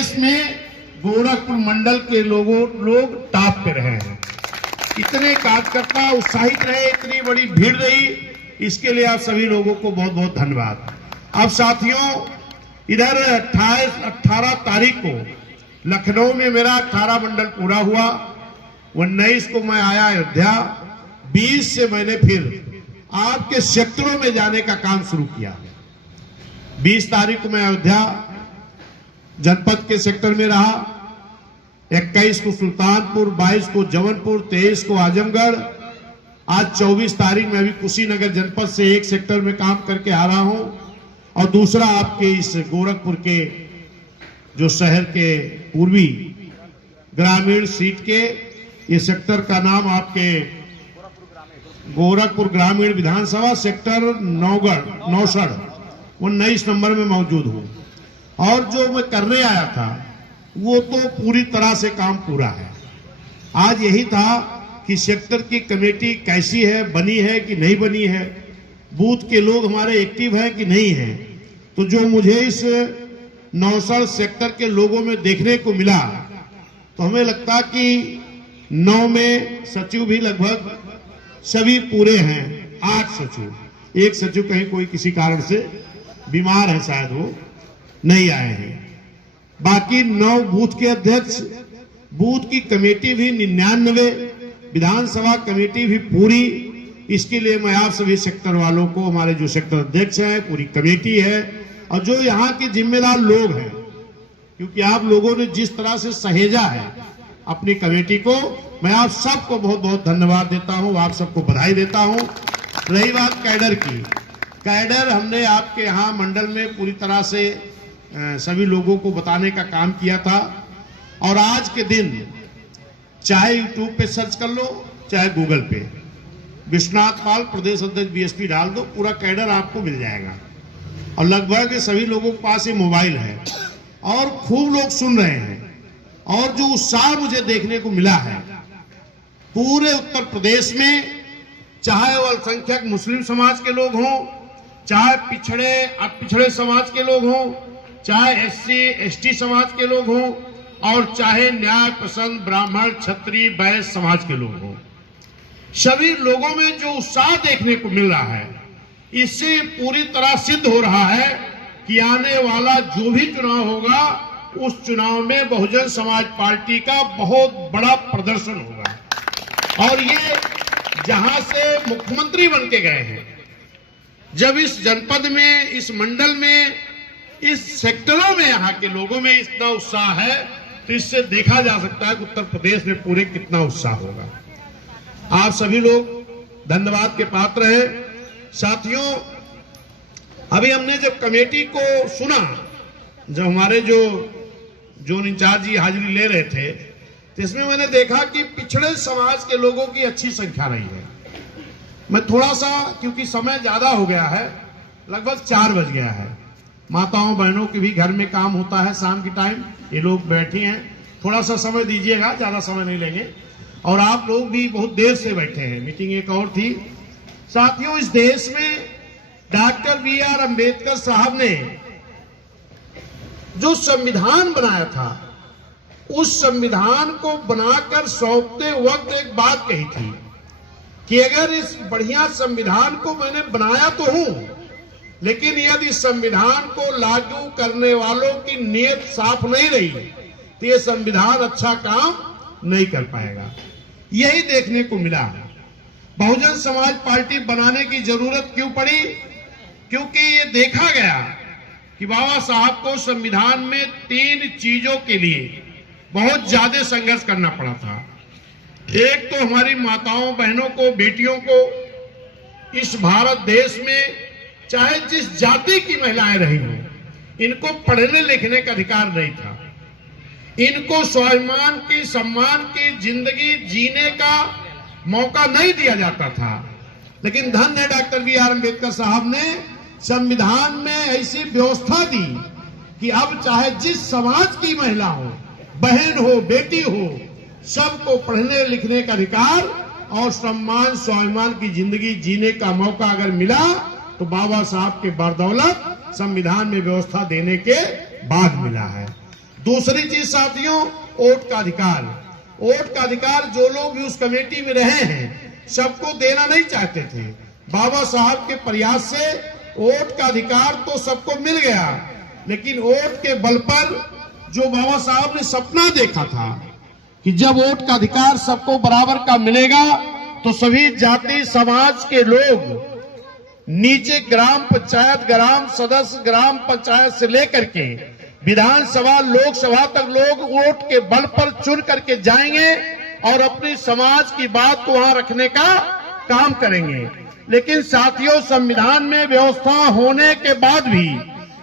देश में गोरखपुर मंडल के लोग टॉप पे रहे हैं। इतने कार्यकर्ता उत्साहित रहे, इतनी बड़ी भीड़ रही, इसके लिए आप सभी लोगों को बहुत बहुत धन्यवाद। अब साथियों, इधर 18 तारीख को लखनऊ में मेरा 18 मंडल पूरा हुआ। 19 को मैं आया अयोध्या। 20 से मैंने फिर आपके सेक्टरों में जाने का काम शुरू किया। 20 तारीख को मैं अयोध्या जनपद के सेक्टर में रहा। 21 को सुल्तानपुर, 22 को जौनपुर, 23 को आजमगढ़। आज 24 तारीख में अभी कुशीनगर जनपद से एक सेक्टर में काम करके आ रहा हूं और दूसरा आपके इस गोरखपुर के जो शहर के पूर्वी ग्रामीण सीट के ये सेक्टर का नाम आपके गोरखपुर ग्रामीण विधानसभा सेक्टर नौसढ़ 19 नंबर में मौजूद हूं। और जो मैं करने आया था वो तो पूरी तरह से काम पूरा है। आज यही था कि सेक्टर की कमेटी कैसी है, बनी है कि नहीं बनी है, बूथ के लोग हमारे एक्टिव हैं कि नहीं है। तो जो मुझे इस नौसढ़ सेक्टर के लोगों में देखने को मिला तो हमें लगता कि 9 में सचिव भी लगभग सभी पूरे हैं। 8 सचिव, एक सचिव कहीं कोई किसी कारण से बीमार है, शायद वो नहीं आए हैं। बाकी 9 बूथ के अध्यक्ष, बूथ की कमेटी भी 99, विधानसभा कमेटी भी पूरी। इसके लिए मैं आप सभी सेक्टर वालों को, हमारे जो सेक्टर अध्यक्ष हैं, पूरी कमेटी है और जो यहाँ के जिम्मेदार लोग हैं, क्योंकि आप लोगों ने जिस तरह से सहेजा है अपनी कमेटी को, मैं आप सबको बहुत बहुत धन्यवाद देता हूं, आप सबको बधाई देता हूं। रही बात कैडर की, कैडर हमने आपके यहाँ मंडल में पूरी तरह से सभी लोगों को बताने का काम किया था। और आज के दिन चाहे यूट्यूब पे सर्च कर लो, चाहे गूगल पे विश्वनाथ पाल प्रदेश अध्यक्ष बीएसपी डाल दो, पूरा कैडर आपको मिल जाएगा। और लगभग सभी लोगों के पास ये मोबाइल है और खूब लोग सुन रहे हैं। और जो उत्साह मुझे देखने को मिला है पूरे उत्तर प्रदेश में, चाहे वो अल्पसंख्यक मुस्लिम समाज के लोग हों, चाहे पिछड़े समाज के लोग हों, चाहे SC ST समाज के लोग हों, और चाहे न्याय पसंद ब्राह्मण क्षत्रिय वैश्य समाज के लोग हों, सभी लोगों में जो उत्साह देखने को मिल रहा है, इससे पूरी तरह सिद्ध हो रहा है कि आने वाला जो भी चुनाव होगा उस चुनाव में बहुजन समाज पार्टी का बहुत बड़ा प्रदर्शन होगा। और ये जहां से मुख्यमंत्री बन के गए हैं, जब इस जनपद में, इस मंडल में, इस सेक्टरों में यहाँ के लोगों में इतना उत्साह है, तो इससे देखा जा सकता है कि उत्तर प्रदेश में पूरे कितना उत्साह होगा। आप सभी लोग धन्यवाद के पात्र हैं। साथियों, अभी हमने जब कमेटी को सुना, जब हमारे जो जोन इंचार्ज जी हाजिरी ले रहे थे, तो इसमें मैंने देखा कि पिछड़े समाज के लोगों की अच्छी संख्या रही है। मैं थोड़ा सा, क्योंकि समय ज्यादा हो गया है, लगभग 4 बज गया है, माताओं बहनों के भी घर में काम होता है शाम के टाइम, ये लोग बैठे हैं, थोड़ा सा समय दीजिएगा, ज्यादा समय नहीं लेंगे। और आप लोग भी बहुत देर से बैठे हैं, मीटिंग एक और थी। साथियों, इस देश में डॉक्टर BR अम्बेडकर साहब ने जो संविधान बनाया था, उस संविधान को बनाकर सौंपते वक्त एक बात कही थी कि अगर इस बढ़िया संविधान को मैंने बनाया तो हूं, लेकिन यदि संविधान को लागू करने वालों की नीयत साफ नहीं रही तो यह संविधान अच्छा काम नहीं कर पाएगा। यही देखने को मिला। बहुजन समाज पार्टी बनाने की जरूरत क्यों पड़ी? क्योंकि ये देखा गया कि बाबा साहब को संविधान में 3 चीजों के लिए बहुत ज्यादा संघर्ष करना पड़ा था। एक तो हमारी माताओं बहनों को, बेटियों को इस भारत देश में चाहे जिस जाति की महिलाएं रही हों, इनको पढ़ने लिखने का अधिकार नहीं था। इनको स्वाभिमान की, सम्मान की जिंदगी जीने का मौका नहीं दिया जाता था। लेकिन धन्य डॉक्टर BR अम्बेडकर साहब ने संविधान में ऐसी व्यवस्था दी कि अब चाहे जिस समाज की महिला हो, बहन हो, बेटी हो, सबको पढ़ने लिखने का अधिकार और सम्मान, स्वाभिमान की जिंदगी जीने का मौका अगर मिला तो बाबा साहब के बदौलत संविधान में व्यवस्था देने के बाद मिला है। दूसरी चीज साथियों, वोट का अधिकार। वोट का अधिकार जो लोग भी उस कमेटी में रहे हैं सबको देना नहीं चाहते थे। बाबा साहब के प्रयास से वोट का अधिकार तो सबको मिल गया, लेकिन वोट के बल पर जो बाबा साहब ने सपना देखा था कि जब वोट का अधिकार सबको बराबर का मिलेगा तो सभी जाति समाज के लोग नीचे ग्राम पंचायत, ग्राम सदस्य, ग्राम पंचायत से लेकर के विधानसभा, लोकसभा तक लोग वोट के बल पर चुन करके जाएंगे और अपनी समाज की बात को वहां रखने का काम करेंगे। लेकिन साथियों, संविधान में व्यवस्था होने के बाद भी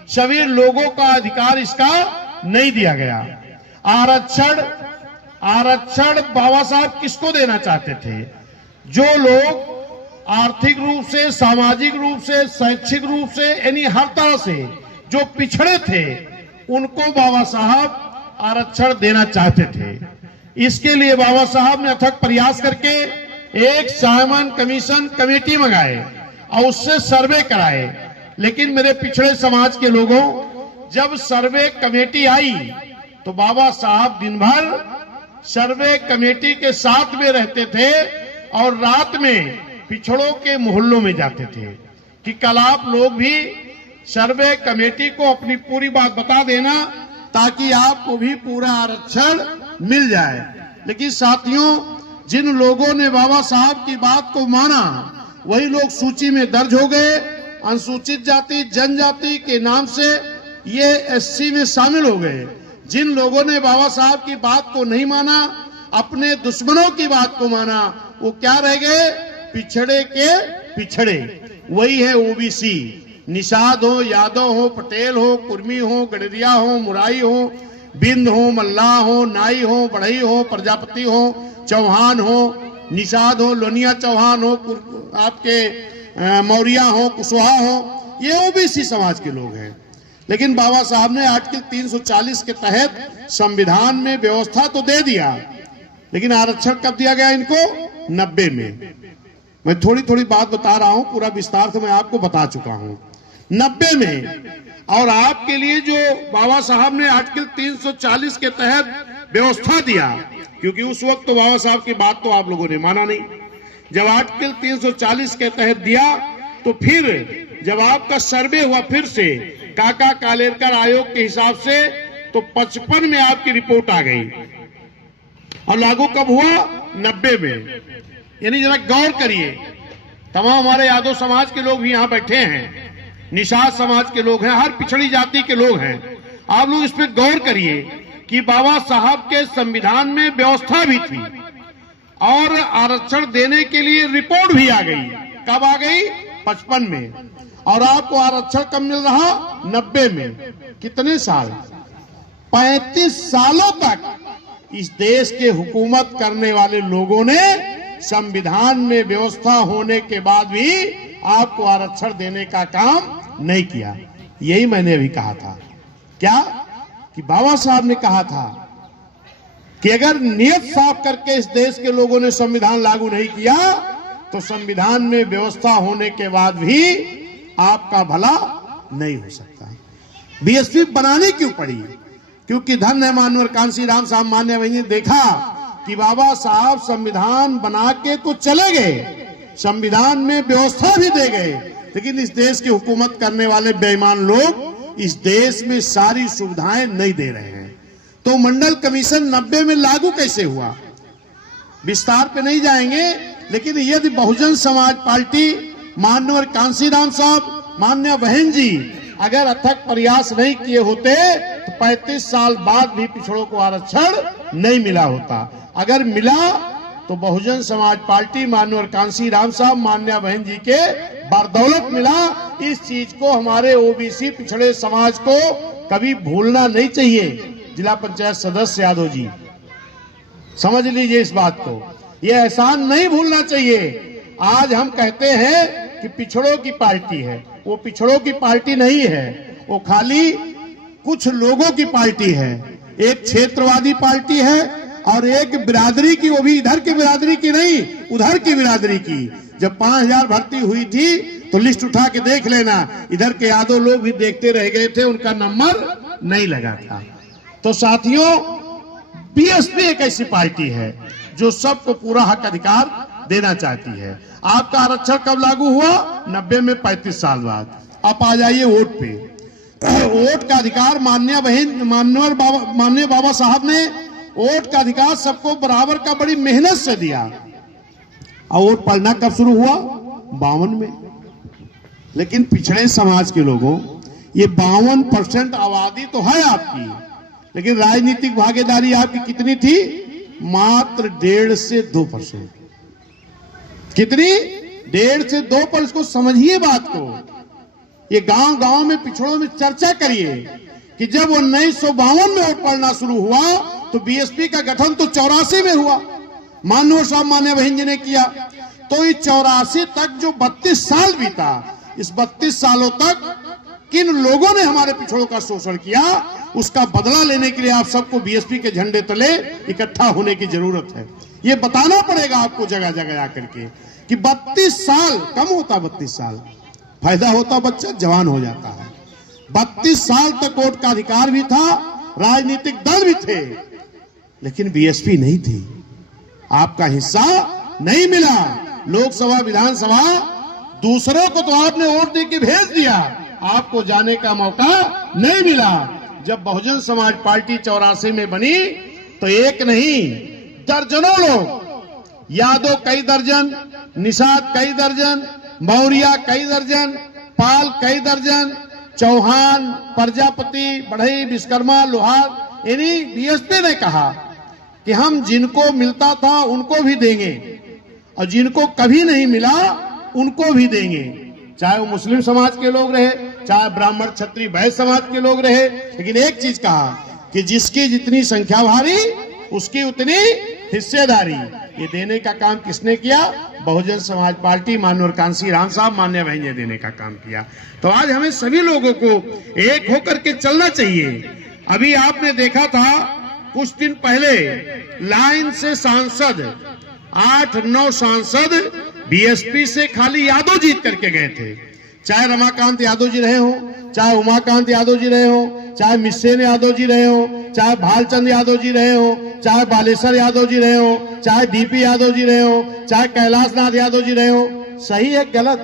सभी लोगों का अधिकार इसका नहीं दिया गया। आरक्षण बाबा साहब किसको देना चाहते थे? जो लोग आर्थिक रूप से, सामाजिक रूप से, शैक्षिक रूप से, यानी हर तरह से जो पिछड़े थे उनको बाबा साहब आरक्षण देना चाहते थे। इसके लिए बाबा साहब ने अथक प्रयास करके एक साइमन कमीशन कमेटी मंगाए और उससे सर्वे कराए। लेकिन मेरे पिछड़े समाज के लोगों, जब सर्वे कमेटी आई तो बाबा साहब दिन भर सर्वे कमेटी के साथ में रहते थे और रात में पिछड़ों के मोहल्लों में जाते थे कि कल आप लोग भी सर्वे कमेटी को अपनी पूरी बात बता देना ताकि आपको भी पूरा आरक्षण मिल जाए। लेकिन साथियों, जिन लोगों ने बाबा साहब की बात को माना वही लोग सूची में दर्ज हो गए। अनुसूचित जाति जनजाति के नाम से ये एससी में शामिल हो गए। जिन लोगों ने बाबा साहब की बात को नहीं माना, अपने दुश्मनों की बात को माना, वो क्या रह गए? पिछड़े के पिछड़े। वही है ओबीसी। निषाद हो, यादव हो, पटेल हो, कुर्मी हो, गडरिया हो, मुराई हो, बिंद हो, मल्लाह हो, नाई हो, बढ़ई हो, प्रजापति हो, चौहान हो, निषाद हो, लोनिया चौहान हो, आपके मौर्या हो, कुशवाहा हो, ये ओबीसी समाज के लोग हैं। लेकिन बाबा साहब ने आर्टिकल 340 के तहत संविधान में व्यवस्था तो दे दिया, लेकिन आरक्षण कब दिया गया इनको? 90 में। मैं थोड़ी थोड़ी बात बता रहा हूं, पूरा विस्तार से मैं आपको बता चुका हूं। 90 में। और आपके लिए जो बाबा साहब ने आर्टिकल 340 के तहत व्यवस्था दिया, क्योंकि उस वक्त तो बाबा साहब की बात तो आप लोगों ने माना नहीं। जब आर्टिकल 340 के तहत दिया तो फिर जब आपका सर्वे हुआ फिर से काका कालेरकर आयोग के हिसाब से, तो 55 में आपकी रिपोर्ट आ गई और लागू कब हुआ? 90 में। यानी जरा गौर करिए, तमाम हमारे यादव समाज के लोग भी यहाँ बैठे हैं, निषाद समाज के लोग हैं, हर पिछड़ी जाति के लोग हैं। आप लोग इस पे गौर करिए कि बाबा साहब के संविधान में व्यवस्था भी थी और आरक्षण देने के लिए रिपोर्ट भी आ गई। कब आ गई? 55 में। और आपको आरक्षण कब मिल रहा? 90 में। कितने साल? 35 सालों तक इस देश के हुकूमत करने वाले लोगों ने संविधान में व्यवस्था होने के बाद भी आपको आरक्षण देने का काम नहीं किया। यही मैंने अभी कहा था। क्या? कि बाबा साहब ने कहा था कि अगर नियत साफ करके इस देश के लोगों ने संविधान लागू नहीं किया तो संविधान में व्यवस्था होने के बाद भी आपका भला नहीं हो सकता। बीएसपी बनानी क्यों पड़ी? क्योंकि धन है मानवर कांसी राम साहब मान्य ने देखा कि बाबा साहब संविधान बना के तो चले गए, संविधान में व्यवस्था भी दे गए, लेकिन इस देश की हुकूमत करने वाले बेईमान लोग इस देश में सारी सुविधाएं नहीं दे रहे हैं। तो मंडल कमीशन 90 में लागू कैसे हुआ? विस्तार पे नहीं जाएंगे, लेकिन यदि बहुजन समाज पार्टी, मानवर कांसीराम साहब, मान्य बहन जी अगर अथक प्रयास नहीं किए होते तो 35 साल बाद भी पिछड़ों को आरक्षण नहीं मिला होता। अगर मिला तो बहुजन समाज पार्टी, मानवर कांसीराम साहब, मान्या बहन जी के बदौलत मिला। इस चीज को हमारे ओबीसी पिछड़े समाज को कभी भूलना नहीं चाहिए। जिला पंचायत सदस्य यादव जी, समझ लीजिए इस बात को, यह एहसान नहीं भूलना चाहिए। आज हम कहते हैं कि पिछड़ों की पार्टी है, वो पिछड़ों की पार्टी नहीं है, वो खाली कुछ लोगों की पार्टी है। एक क्षेत्रवादी पार्टी है और एक बिरादरी की, वो भी इधर की बिरादरी की नहीं, उधर की बिरादरी की। जब 5000 भर्ती हुई थी तो लिस्ट उठा के देख लेना, इधर के यादव लोग भी देखते रह गए थे, उनका नंबर नहीं लगा था। तो साथियों, बीएसपी एक ऐसी पार्टी है जो सबको पूरा हक अधिकार देना चाहती है। आपका आरक्षण कब लागू हुआ? 90 में, 35 साल बाद। आप आ जाइए वोट पे। वोट का अधिकार माननीय बाबा साहब ने वोट का अधिकार सबको बराबर का बड़ी मेहनत से दिया। और वोट पड़ना कब शुरू हुआ? 52 में। लेकिन पिछड़े समाज के लोगों, ये 52% आबादी तो है आपकी, लेकिन राजनीतिक भागीदारी आपकी कितनी थी? मात्र 1.5 से 2%। कितनी? 1.5 से 2%। इसको समझिए बात को। ये गांव गांव में, पिछड़ों में चर्चा करिए कि जब 1952 में वोट पड़ना शुरू हुआ तो बीएसपी का गठन तो 84 में हुआ, मान्य बहन जी ने किया। तो ये 84 तक जो 32 साल बीता, इस 32 सालों तक किन लोगों ने हमारे पिछड़ों का शोषण किया, उसका बदला लेने के लिए आप सबको बीएसपी के झंडे तले इकट्ठा होने की जरूरत है। ये बताना पड़ेगा आपको जगह जगह आकर के कि 32 साल कम होता, 32 साल फायदा होता, बच्चा जवान हो जाता है। 32 साल तक वोट का अधिकार भी था, राजनीतिक दल भी थे, लेकिन बीएसपी नहीं थी। आपका हिस्सा नहीं मिला। लोकसभा, विधानसभा दूसरों को तो आपने वोट दे के भेज दिया, आपको जाने का मौका नहीं मिला। जब बहुजन समाज पार्टी 84 में बनी तो एक नहीं, दर्जनों लोग, यादव कई दर्जन, निषाद कई दर्जन, मौर्य कई दर्जन, पाल कई दर्जन, चौहान, प्रजापति, बढ़ई, विश्वकर्मा, लोहार, यानी बीएसपी ने कहा कि हम जिनको मिलता था उनको भी देंगे और जिनको कभी नहीं मिला उनको भी देंगे, चाहे वो मुस्लिम समाज के लोग रहे, चाहे ब्राह्मण, क्षत्रिय, वैश्य समाज के लोग रहे। लेकिन एक चीज कहा कि जिसकी जितनी संख्या भारी उसकी उतनी हिस्सेदारी। ये देने का काम किसने किया? बहुजन समाज पार्टी, माननीय कांसी राम साहब, मान्य बहन जी देने का काम किया। तो आज हमें सभी लोगों को एक होकर के चलना चाहिए। अभी आपने देखा था कुछ दिन पहले लाइन से सांसद 8-9 सांसद बीएसपी से खाली यादव जीत करके गए थे। चाहे रमाकांत यादव जी रहे हो, चाहे उमाकांत यादव जी रहे हो, चाहे मिस्सेन यादव जी रहे हो, चाहे भालचंद यादव जी रहे हो, चाहे बालेश्वर यादव जी रहे हो, चाहे डीपी यादव जी रहे हो, चाहे कैलाश नाथ यादव जी रहे हो। सही है गलत?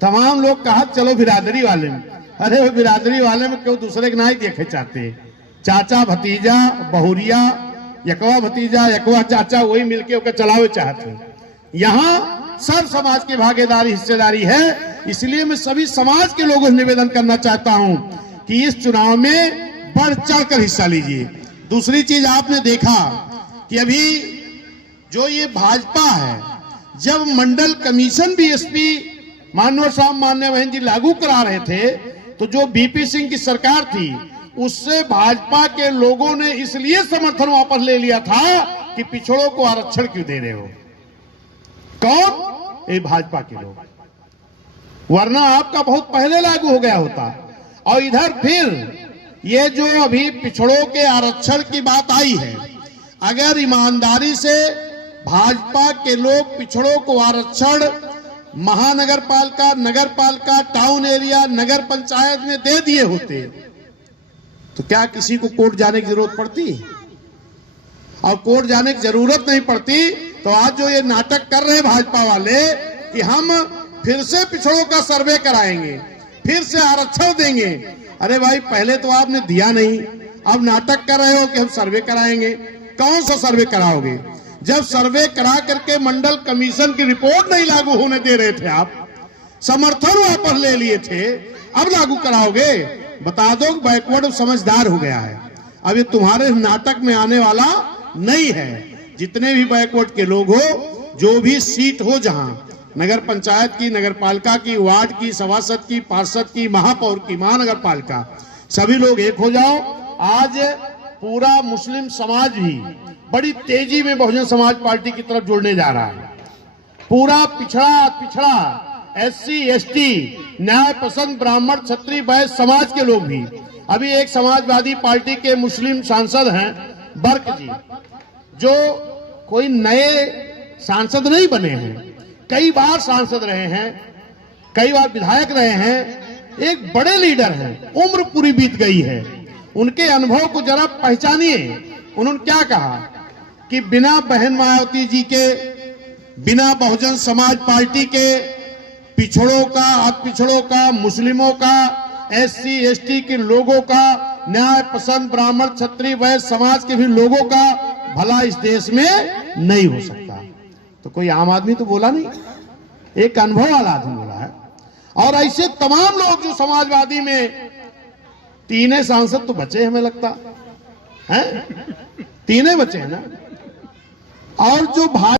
तमाम लोग कहा चलो बिरादरी वाले में। अरे वो बिरादरी वाले में क्यों दूसरे के ना ही देखे चाहते? चाचा भतीजा, बहुरिया, यकवा भतीजा, यकवा चाचा, वही मिलके ओके चलावे चाहते। यहाँ सब समाज की भागीदारी, हिस्सेदारी है। इसलिए मैं सभी समाज के लोगों से निवेदन करना चाहता हूं कि इस चुनाव में बढ़ चढ़कर हिस्सा लीजिए। दूसरी चीज आपने देखा कि अभी जो ये भाजपा है, जब मंडल कमीशन बीएसपी मान्य बहन जी लागू करा रहे थे, तो जो बीपी सिंह की सरकार थी उससे भाजपा के लोगों ने इसलिए समर्थन वापस ले लिया था कि पिछड़ों को आरक्षण क्यों दे रहे हो। कौन? ये भाजपा के लोग। वरना आपका बहुत पहले लागू हो गया होता। और इधर फिर ये जो अभी पिछड़ों के आरक्षण की बात आई है, अगर ईमानदारी से भाजपा के लोग पिछड़ों को आरक्षण महानगर पालिका, नगर पालिका, टाउन एरिया, नगर पंचायत में दे दिए होते तो क्या किसी को कोर्ट जाने की जरूरत पड़ती? और कोर्ट जाने की जरूरत नहीं पड़ती तो आज जो ये नाटक कर रहे भाजपा वाले कि हम फिर से पिछड़ों का सर्वे कराएंगे, फिर से आरक्षण देंगे। अरे भाई, पहले तो आपने दिया नहीं, अब नाटक कर रहे हो कि हम सर्वे कराएंगे। कौन सा सर्वे कराओगे? जब सर्वे करा करके मंडल कमीशन की रिपोर्ट नहीं लागू होने दे रहे थे, आप समर्थन वापस ले लिए थे, अब लागू कराओगे? बता दो बैकवर्ड समझदार हो गया है। अब ये तुम्हारे नाटक में आने वाला नहीं है। जितने भी बैकवर्ड के लोग हो, जो भी सीट हो, जहां नगर पंचायत की, नगर पालिका की, वार्ड की, सभासद की, पार्षद की, महापौर की, महानगर पालिका, सभी लोग एक हो जाओ। आज पूरा मुस्लिम समाज भी बड़ी तेजी में बहुजन समाज पार्टी की तरफ जुड़ने जा रहा है। पूरा पिछड़ा एससी, एसटी, न्याय पसंद ब्राह्मण, क्षत्रिय, वैश्य समाज के लोग भी। अभी एक समाजवादी पार्टी के मुस्लिम सांसद हैं बर्क जी, जो कोई नए सांसद नहीं बने हैं, कई बार सांसद रहे हैं, कई बार विधायक रहे हैं, एक बड़े लीडर हैं, उम्र पूरी बीत गई है। उनके अनुभव को जरा पहचानिए। उन्होंने क्या कहा कि बिना बहन मायावती जी के, बिना बहुजन समाज पार्टी के, पिछड़ों का, अति पिछड़ों का, मुस्लिमों का, एससी एसटी के लोगों का, न्याय पसंद ब्राह्मण क्षत्रिय वैश्य समाज के भी लोगों का भला इस देश में नहीं हो सकता। तो कोई आम आदमी तो बोला नहीं, एक अनुभव वाला आदमी बोला है। और ऐसे तमाम लोग जो समाजवादी में, तीन सांसद तो बचे हमें लगता है, तीन बचे हैं ना। और जो